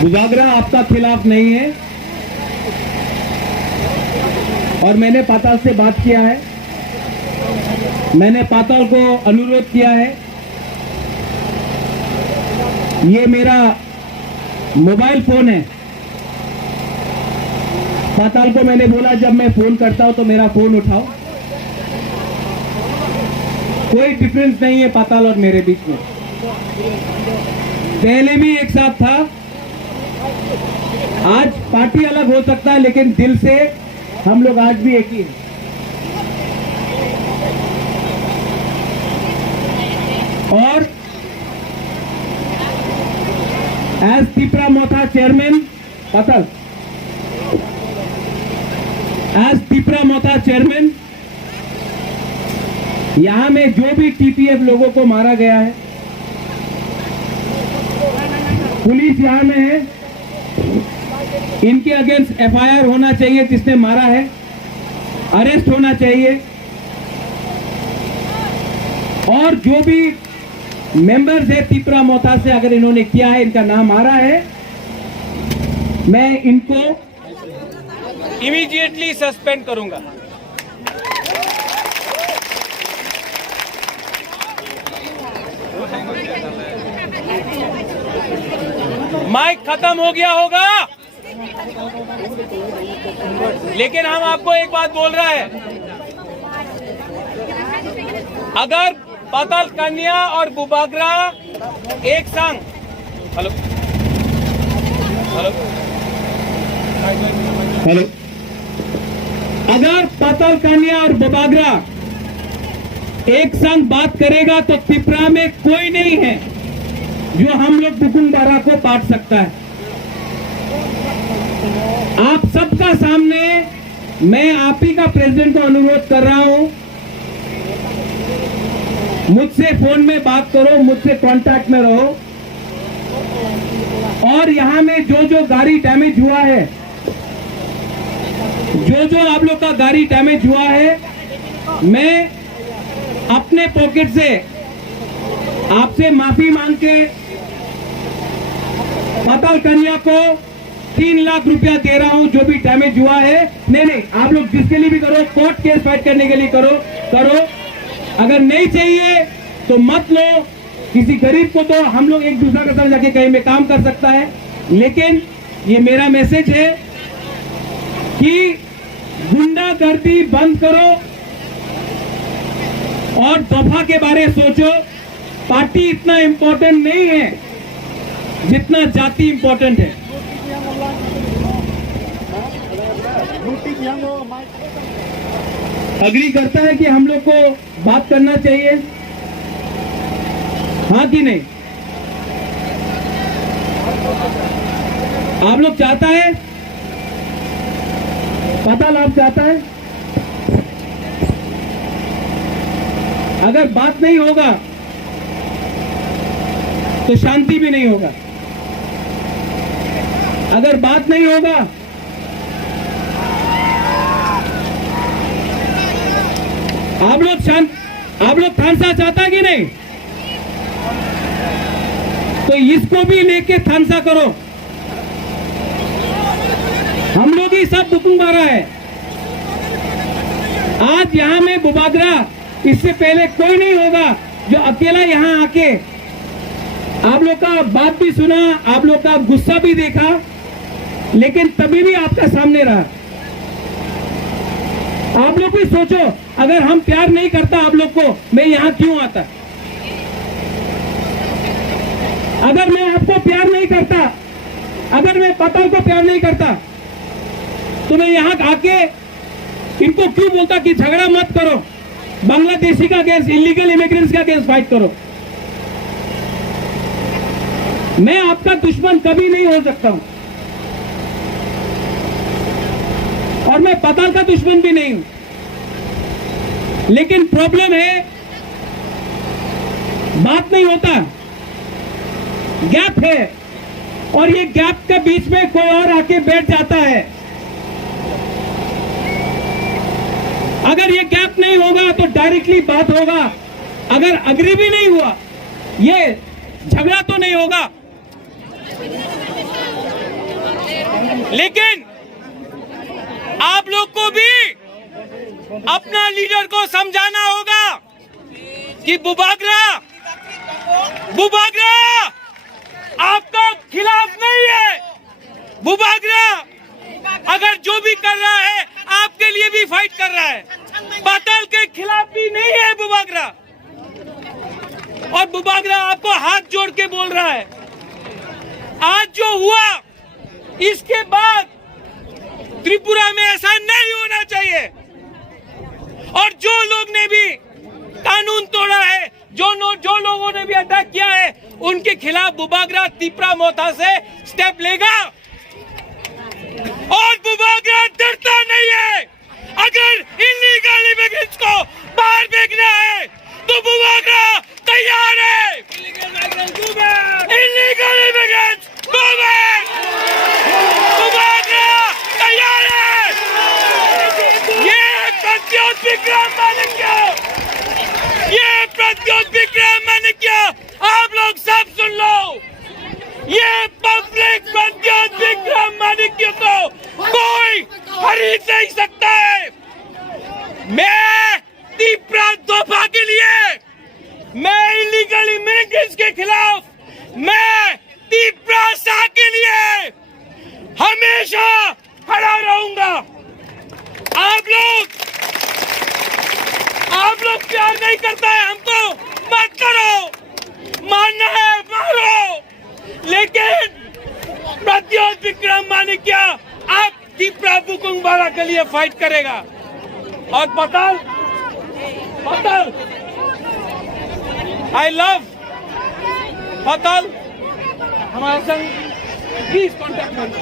बुबागरा आपका खिलाफ नहीं है और मैंने पाताल से बात किया है। मैंने पाताल को अनुरोध किया है, ये मेरा मोबाइल फोन है। पाताल को मैंने बोला जब मैं फोन करता हूं तो मेरा फोन उठाओ। कोई डिफरेंस नहीं है पाताल और मेरे बीच में, पहले भी एक साथ था। आज पार्टी अलग हो सकता है लेकिन दिल से हम लोग आज भी एक ही हैं। और एज तिपरा मोथा चेयरमैन पाताल, एज तिपरा मोथा चेयरमैन, यहां में जो भी टीपीएफ लोगों को मारा गया है, पुलिस यहां में है, इनके अगेंस्ट एफआईआर होना चाहिए। जिसने मारा है अरेस्ट होना चाहिए। और जो भी मेंबर्स है तिपरा मोथा से, अगर इन्होंने किया है, इनका नाम आ रहा है, मैं इनको इमीडिएटली सस्पेंड करूंगा। माइक खत्म हो गया होगा, लेकिन हम आपको एक बात बोल रहा है, अगर पाताल कन्या और बुबागरा एक संग, हेलो हेलो हेलो, अगर पाताल कन्या और बुबागरा एक संग बात करेगा तो तिपरा में कोई नहीं है जो हम लोग बुकुंबारा को बांट सकता है। आप सबका सामने मैं आप ही का प्रेसिडेंट को अनुरोध कर रहा हूं, मुझसे फोन में बात करो, मुझसे कांटेक्ट में रहो। और यहां में जो जो गाड़ी डैमेज हुआ है, जो आप लोग का गाड़ी डैमेज हुआ है, मैं अपने पॉकेट से आपसे माफी मांग के पाताल कन्या को 3 लाख रुपया दे रहा हूं। जो भी डैमेज हुआ है, नहीं, आप लोग जिसके लिए भी करो, कोर्ट केस फाइट करने के लिए करो। अगर नहीं चाहिए तो मत लो। किसी गरीब को तो हम लोग एक दूसरा के साथ जाके कहीं में काम कर सकता है, लेकिन ये मेरा मैसेज है कि गुंडागर्दी बंद करो और दफा के बारे सोचो। पार्टी इतना इंपॉर्टेंट नहीं है जितना जाति इंपॉर्टेंट है। अग्री करता है कि हम लोग को बात करना चाहिए, हाँ कि नहीं? आप लोग चाहता है, पाताल आप चाहता है? अगर बात नहीं होगा तो शांति भी नहीं होगा। अगर बात नहीं होगा आप लोग थानसा चाहता है कि नहीं? तो इसको भी लेके थानसा करो। हम लोग ही सब बुकुंबारा है। आज यहां में बुबागरा, इससे पहले कोई नहीं होगा जो अकेला यहां आके आप लोग का बात भी सुना, आप लोग का गुस्सा भी देखा, लेकिन तभी भी आपका सामने रहा। आप लोग भी सोचो, अगर हम प्यार नहीं करता आप लोग को, मैं यहां क्यों आता? अगर मैं आपको प्यार नहीं करता, अगर मैं पाताल को प्यार नहीं करता, तो मैं यहां आके इनको क्यों बोलता कि झगड़ा मत करो, बांग्लादेशी का अगेंस्ट, इलीगल इमिग्रेंट्स का अगेंस्ट फाइट करो। मैं आपका दुश्मन कभी नहीं हो सकता हूं और मैं पाताल का दुश्मन भी नहीं हूं, लेकिन प्रॉब्लम है बात नहीं होता, गैप है, और ये गैप के बीच में कोई और आके बैठ जाता है। अगर ये गैप नहीं होगा तो डायरेक्टली बात होगा। अगर अग्री भी नहीं हुआ, ये झगड़ा तो नहीं होगा। लेकिन आप लोग को भी अपना लीडर को समझाना होगा कि बुबागरा आपका खिलाफ नहीं है। बुबागरा अगर जो भी कर रहा है आपके लिए भी फाइट कर रहा है, पाताल के खिलाफ भी नहीं है बुबागरा। और बुबागरा आपको हाथ जोड़ के बोल रहा है, आज जो हुआ इसके बाद त्रिपुरा में ऐसा नहीं होना चाहिए। और जो लोग ने भी कानून तोड़ा है, जो लोगों ने भी अटैक किया है, उनके खिलाफ बुबागरा तिपरा मोथा से स्टेप लेगा। और बुबागरा डरता नहीं है। अगर इल्लीगल इमिग्रेंट्स को बाहर फेंकना है तो बुबागरा तैयार है। Illegal immigrants go back. Bubagra तैयार है। ये प्रद्योत विक्रम मानिक्य, ये प्रद्योत विक्रम मानिक्य, आप लोग सब सुन लो। ये पब्लिक प्रद्योत विक्रम मानिक्य को कोई खरीद नहीं सकता है। मैं तिपरा दोफा के लिए, मैं इलीगल इमिग्रेंट्स के खिलाफ, मैं तिपरा शाह के लिए हमेशा खड़ा रहूंगा। आप लोग प्यार नहीं करता है हमको, मत करो। मानना है मारो, लेकिन प्रद्योत विक्रम मानिक्य आप तिपरा बुकुंगबाड़ा के लिए फाइट करेगा। और पाताल, आई लव पाताल, हमारे संग प्लीज कॉन्टेक्ट करें।